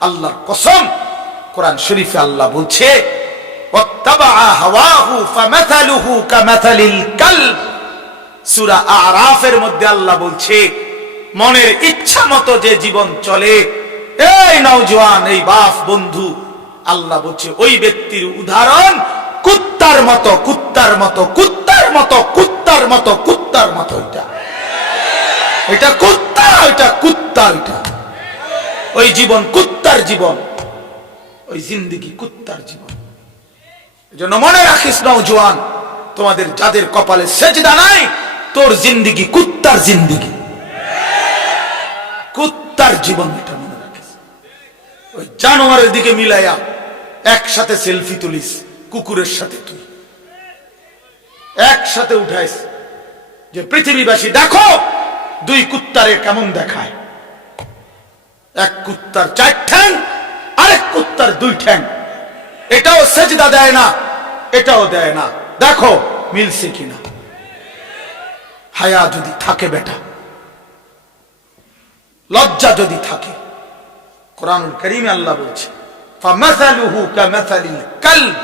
আল্লাহর কসম, কোরআন শরীফে আল্লাহ বলছে সুরা আরাফের মধ্যে আল্লাহ বলছে, মনের ইচ্ছা মতো যে জীবন চলে, এই নওজোয়ান এই বাফ বন্ধু। আল্লাহ বলছে, ওই ব্যক্তির উদাহরণ, কুত্তার মতো কুত্তার মতো কুত্তার মতো কুত্তার মতো কুত্তার মতো এটা। এটা কুত্তা ওইটা কুত্তা ওইটা ওই জীবন কুত্তা কুত্তার জীবন। ওই জিন্দিগি কুত্তার জীবন। এজন্য মনে রাখিস নওজোয়ান, তোমাদের যাদের কপালে সেজদা নাই, তোর জিন্দিগি কুত্তার জিন্দিগি। কুত্তার জীবন এটা মনে রাখিস। ওই জানোয়ারের দিকে মিলাইয়া একসাথে সেলফি তুলিস, কুকুরের সাথে তুই। একসাথে উঠাইস। যে পৃথিবীবাসী দেখো, দুই কুত্তারে কেমন দেখায়। এক কুত্তার চার ঠ্যাং, আরেক কুত্তার দুই ঠ্যাং। এটাও সেজদা দেয় না, এটাও দেয় না। দেখো, মিলছে কিনা? হায়া যদি থাকে বেটা, লজ্জা যদি থাকে। কোরআনুল করিমে আল্লাহ বলছে, ফামাসালুহু কামাসালিল কালব।